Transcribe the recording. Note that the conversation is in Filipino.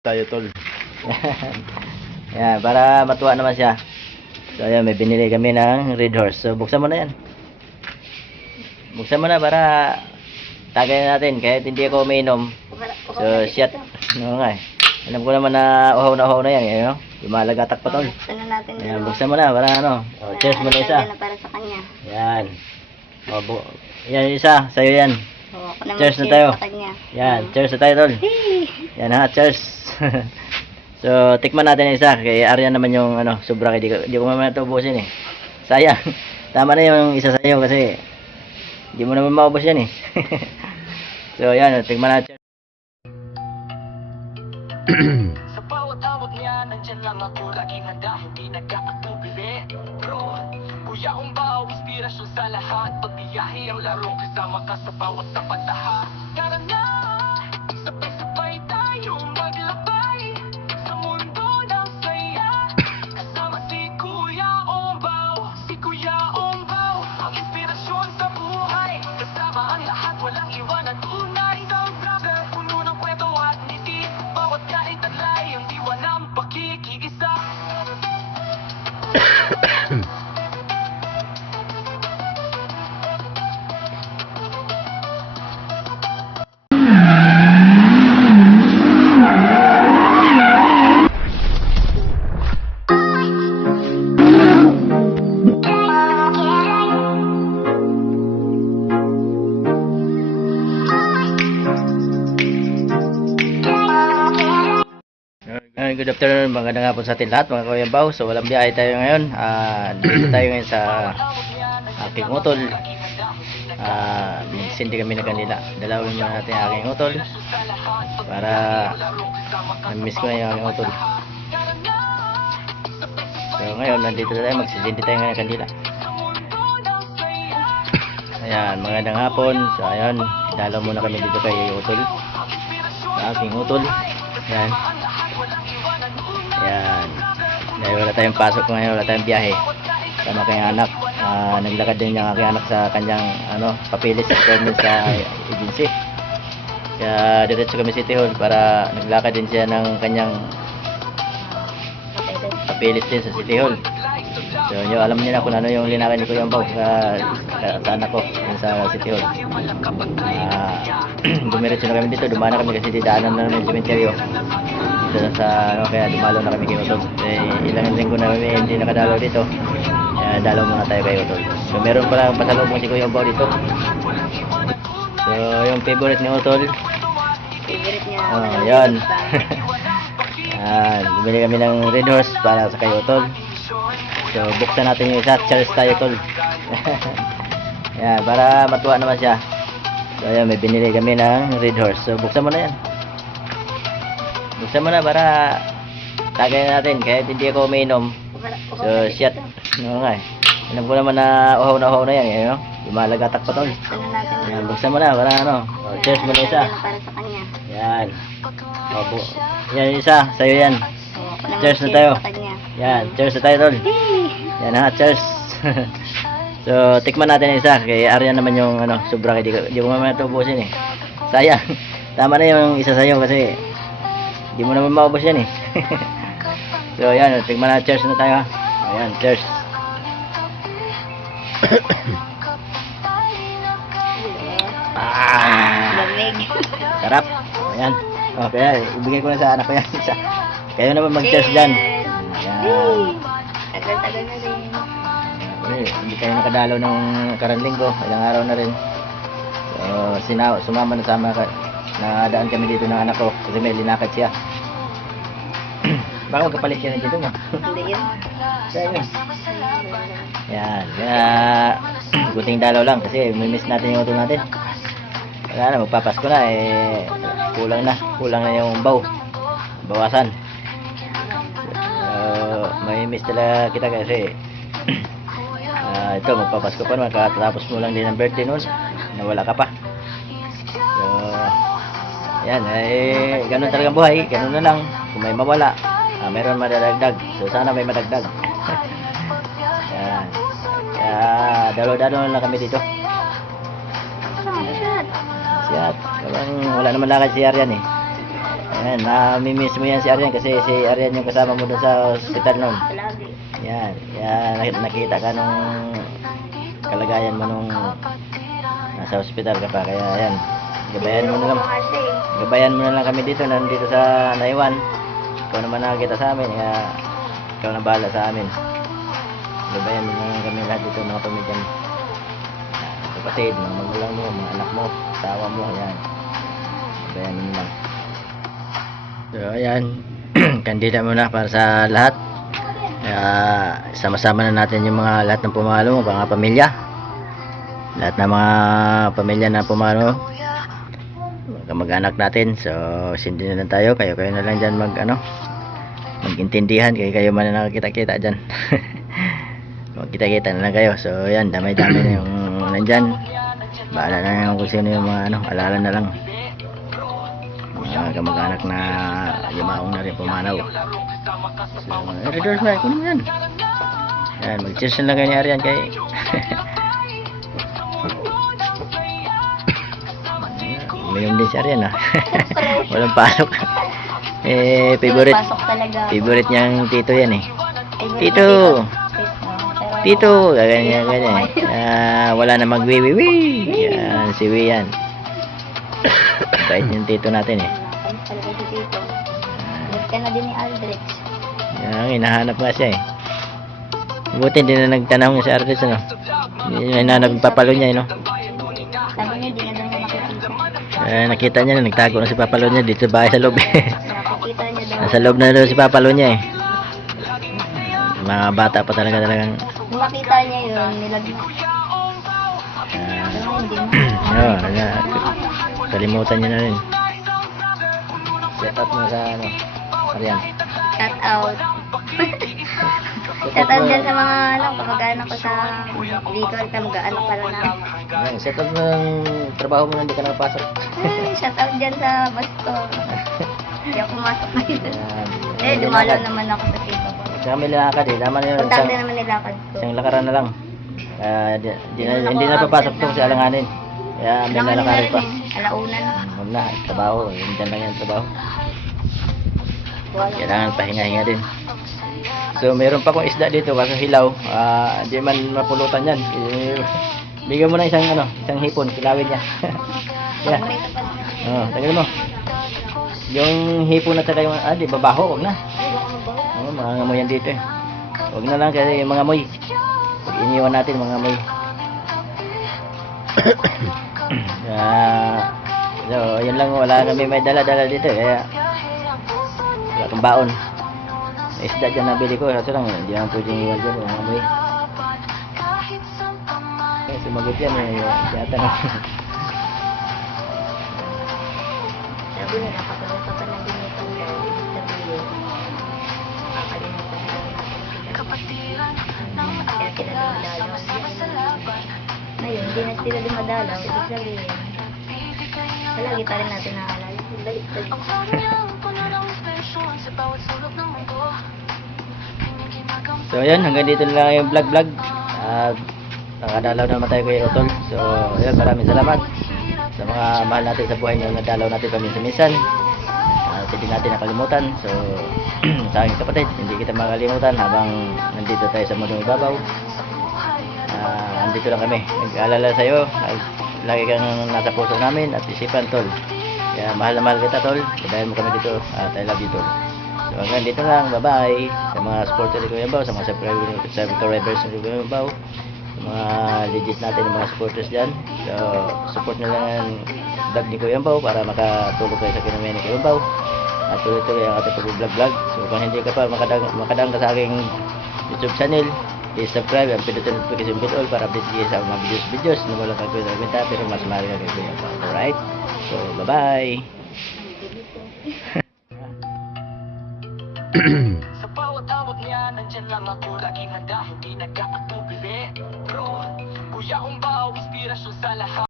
Tayo tol. Yan, para matuwa naman siya. So ayan, may binili kami ng Red Horse. So buksan mo na yan. Buksan mo na para tagay natin kahit hindi ako umiinom. So shit. Oo nga eh. Alam ko naman na uhaw na yan. Eh, no? Lumalagatak pa tol. Ayan, buksan mo na para ano. Oh, cheers mo na isa. Para sa kanya. Yan. Oh, yan isa. Sa'yo yan. Cheers na tayo. Yan. Cheers na tayo tol. Yan ha. Cheers. So, tikman natin isa. Kay Aryan naman yung ano, sobra kay di ko naman ito ubusin eh. Sayang. Tama na yung isa sa'yo kasi di mo naman maubos yan eh. So, yan. Tikman natin. Sa bawat awat niya, nandyan lang ako. Laging handa, hindi nagkakatubili. Bro, kuya kong baw, inspirasyon sa lahat. Pagbiyahe ang laro, kasama ka sa bawat tapat-taha. Tara na, sabay-sabay tayong maglakbay sa mundo ng saya. Kasama si Kuya Ombaw, si Kuya Ombaw, ang inspirasyon sa buhay. Kasama ang lahat, walang iwanan tunay. Isang vlogger, puno ng kwento at niti. Bawat kahit taglay, ang diwa ng pakikigisa. Good afternoon, magandang hapon sa atin lahat mga kuyambaw. So walang biyahe tayo ngayon. Dito tayo ngayon sa aking utol. Magsindi kami na kanila. Dalawin muna natin ang aking utol para na-miss ko na yung aking utol. So ngayon nandito tayo, magsindi tayo ngayon kanila. Ayan, magandang hapon. So ayan, dalaw muna kami dito kay utol, sa aking utol. Ayan. Yan. Dahil wala tayong pasok ngayon, wala tayong biyahe. Sama kanyang anak. Naglakad din yung aking anak sa kanyang papilis sa agency. Kaya diretso kami City Hall para naglakad din siya ng kanyang papilis din sa City Hall. So yun, alam niyo na kung ano yung linakad ni Kuya Ambaw sa anak ko sa City Hall. Dumiretso na kami dito, dumaan na kami kasi didaanan na namin yung cemetery. Dito sa kaya dumalo na kami kay Utol. Ilang linggo na kami hindi nakadalaw dito. Kaya dalaw muna tayo kay Utol. So meron pala pasalubong si Kuya Ambaw dito. So yung favorite ni Utol. Favorite niya. Yan. Bumili kami ng Red Horse para sa kay Utol. So buksan natin yung isa. Cheers tayo Utol. Yan, para matuwa naman siya. So ayan, may binili kami ng Red Horse. So buksan mo na yan. Buksan mo na para tagay natin kahit hindi ako umiinom. So shit. Oo nga eh. Alam ko naman na uhaw na yan eh, no? Lumalagatak pa tol. Ayan, buksan mo na para ano. Oh, cheers mo na isa. Para sa kanya. Yan. Yan isa, sa'yo yan. Cheers na tayo. Yan, cheers na tayo tol. Yan ha, cheers. So tikman natin isa. Kay Aryan naman yung sobra kay di ko naman ito ubusin eh. Sayang. Tama na yung isa sa'yo kasi di mo naman maubos yan eh. So ayan, tignan na, cheers na tayo ha. Ayan, cheers. Lamig. Sarap. Ayan. Okay, ibigay ko na sa anak ko yan. Kayo naman mag-cheers dyan. Ayan. Tagal-tagal na rin. Hindi tayo nakadalaw ng karang linggo. Ilang araw na rin. So sumama na sama ka. Nadaan kami dito ng anak ko kasi may linakad siya. Baka magkapalit siya na dito mo. Hindi yun. Sa'yo. Yan. Kaya buting dalaw lang kasi miss natin yung utol natin. Wala na, magpapasko na eh. Kulang na yung bawasan. May miss talaga kita kasi ito, magpapasko pa naman. Katapos mo lang din ang birthday noon. Nawala ka pa. So yan, ganun talagang buhay, ganun na lang. Kung may mawala, meron madadagdag. So sana may madagdag. Yan. Kaya dalo-dalo na lang kami dito. Siyat. Wala naman lakad si Aryan eh. Yan, namimiss mo yan si Arian kasi si Arian yung kasama mo dun sa hospital nun. Palagi. Yan, nakita ka nung kalagayan mo nung nasa hospital ka pa. Kaya yan, gabayan mo na lang. Gabayan mo na lang kami dito, nandito sa Naiwan. Ikaw naman nakakita sa amin, kaya ikaw na bahala sa amin. Gabayan mo na lang kami lahat dito, mga pamilya mo. Kapatid, mga magulang mo, mga anak mo, asawa mo, yan. Gabayan mo na lang. So, ayan. Kandida muna para sa lahat. Sama-sama na natin yung mga lahat ng pumalo, mga pamilya. Lahat ng mga pamilya na pumalo. Mag-anak natin. So, sindi na lang tayo. Kayo na lang dyan mag-intindihan. Kayo man na nakakita-kita dyan. Magkita-kita na lang kayo. So, yan. Damay-damay na yung nandyan. Bahala na yung kung sino yung mga alala na lang. Kamag-anak na yumaong na rin pumanaw. So, redoors na, kunin mo yan. Yan, mag-cheers na lang kayo ni Arian kay uminom din si Arian walang pasok. Favorite Pasok talaga. favorite niyang tito yan Tito, tito, ganyan. Wala na magwiwiwi. Yan, si Wian. Bait yung tito natin Kamusta talaga si Tito? Bait ka na din ni Aldrich. Yan, hinahanap nga siya Buti hindi na nagtanong si Aldrich hinahanap yung papalo niya Sabi niya, di na daw niya makikita. Nakita niya na, nagtago na si papalo niya dito sa bahay sa loob Nakikita niya daw. Nasa loob na daw si papalo niya Mga bata pa talagang Nung makita niya yun, nilagyan. Pero hindi mo. Kalimutan niya na rin. Set up mo sa Arian. Shout out. Shout out dyan sa mga kamag-anak ko sa Bicol. Kamag-anak pala na. Set up mo yung trabaho mo na hindi ka nakapasok. Shout out dyan sa Basto. Hindi ako pumasok na dito. Dumalaw naman ako sa Tito ko. Kami lakad Tama na yun. Punta din naman nilakad ko. Isang lakaran na lang. Hindi na papasok to kasi alanganin. Kaya may lalakarin pa. Alauna na. Wala, trabaho. Yung dyan lang yung trabaho. Wala. Kailangan pahinga-hinga din. So, mayroon pa akong isda dito kaso hilaw. Di man mapulutan yan. Bigyan mo na isang hipon. Kilawin niya. Yeah. Paborito pa na. Tagal mo. Yung hipon at saka yung, di babaho. Huwag na. Ay, baka mabaho. Mga ngamoy yan dito Huwag na lang kasi yung mga amoy. Pag iniwan natin mga amoy. So, yun lang, wala kami may dala-dala dito kaya wala akong baon. Isda dyan nabili ko, ito lang, hindi naman pwedeng iwan dyan, mga amoy. Sumagot yan yata na. Sabi nila, kapag pa na din itong sabihin, kakalimutan na lang natin. Kaya sila dumadalaw. Ngayon, hindi na sila dumadalaw. Ibig sabihin, palagi pa rin natin naalala. So yun, hanggang dito na lang yung vlog. Nakadalaw naman tayo kay Otol. So yun, maraming salamat sa mga mahal natin sa buhay na nadalaw natin paminsan-minsan. Hindi natin nakalimutan. So sa aking kapatid, hindi kita makalimutan habang nandito tayo sa mundong ibabaw. Nandito lang kami. Nag-aalala sa iyo. Lagi kang nasa puso namin at isipan, Tol. Kaya mahal na mahal kita, Tol. Sabayan mo kami dito at I love you, Tol. So hanggang dito lang. Bye-bye. Sa mga supporter ni Kuya Bao, sa mga subscribers ni Kuya Bao, sa mga legit natin, mga supporters dyan. So support nyo lang ang vlog ni Kuya Bao para makatulog kayo sa kinamaya ni Kuya Bao. At tuloy-tuloy ang ating pag-vlog. So kung hindi ka pa makadang ka sa aking YouTube channel, please subscribe and pindutin ang notification bell para update kayo sa mga videos na wala kang kwenta pero mas mahal ka kay Kuya Bao. Alright? So bye-bye. Sa bawat abot niya, nandyan lang ako laging handa, hindi nagkakatubili. Bro, Kuya Bao, inspirasyon sa lahat.